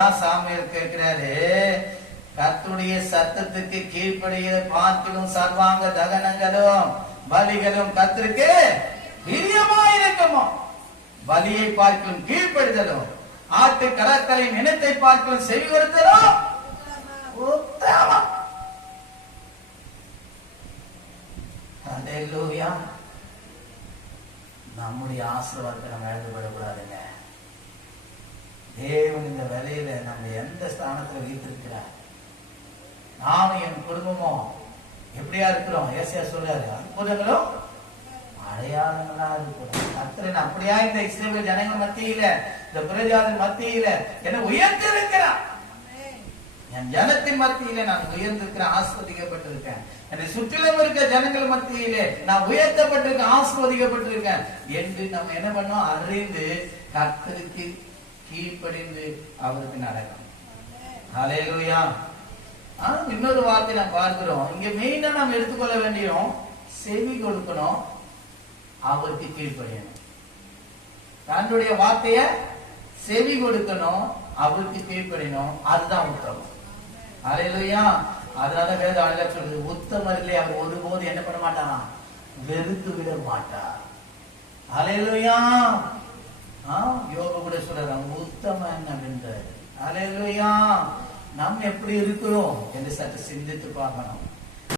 Samuel கேட்கிறாரு, கர்த்தருடைய சத்தத்துக்கு கீழ்ப்படிகிற பார்க்கிலும் சர்வாங்க தகனங்களும் பலிகளும் கர்த்தருக்கு பிரியமாயிருக்குமோ. பலியை பார்க்கிலும் கீழ்ப்படுதலும் ஆட்டு கடற்கரையின் இனத்தை பார்க்கிலும் செவி கொடுத்தலும் உத்தமம். அல்லேலூயா. நம்முடைய ஆசீர்வாதத்தை நம்ம எழுதப்படக்கூடாதுங்க. தேவன் இந்த வேலையில நம்ம எந்த ஸ்தானத்துல வைத்திருக்கிறார், நானும் என் குடும்பமும் எப்படியா இருக்கிறோம். ஏசியா சொல்றாரு, அற்புதங்களும் அடையாளங்களா இருக்கிறோம். கர்த்தர் அப்படியா இந்த இஸ்ரவேல் ஜனங்கள் மத்தியில, இந்த புறஜாதியின் மத்தியில என்ன உயர்த்தி இருக்கிறார். என் ஜனத்தின் மத்தியில நான் உயர்ந்திருக்கிறேன், ஆஸ்வதிக்கப்பட்டிருக்கேன். என்னை சுற்றிலும் இருக்க ஜனங்கள் மத்தியிலே நான் உயர்த்தப்பட்டிருக்கேன், ஆஸ்வதிக்கப்பட்டிருக்கேன் என்று நம்ம என்ன பண்ணோம், அறிந்து கர்த்தருக்கு கீழ்ப்படிந்து அவருக்கு நடக்கும். ஹல்லேலூயா. இன்னொரு வார்த்தை நாம் பார்க்கிறோம். இங்க மெயினா நாம் எடுத்துக்கொள்ள வேண்டியும், செவி கொடுக்கணும், அவருக்கு கீழ்ப்படியணும். தன்னுடைய வார்த்தைய செவி கொடுக்கணும், அவருக்கு கீழ்ப்படியணும். அதுதான் உத்தமம். ஹல்லேலூயா. அதனால வேதம் சொல்றது, உத்தமர்களே அவர் ஒருபோது என்ன பண்ண மாட்டானா, வெறுத்து விட மாட்டார். ஹல்லேலூயா. யோபு கூட சொல்றாங்க, உத்தமன் அப்படின்றாரு. ஹல்லேலூயா. நம்ம எப்படி இருக்கிறோம் என்று சற்று சிந்தித்து பார்க்கணும்.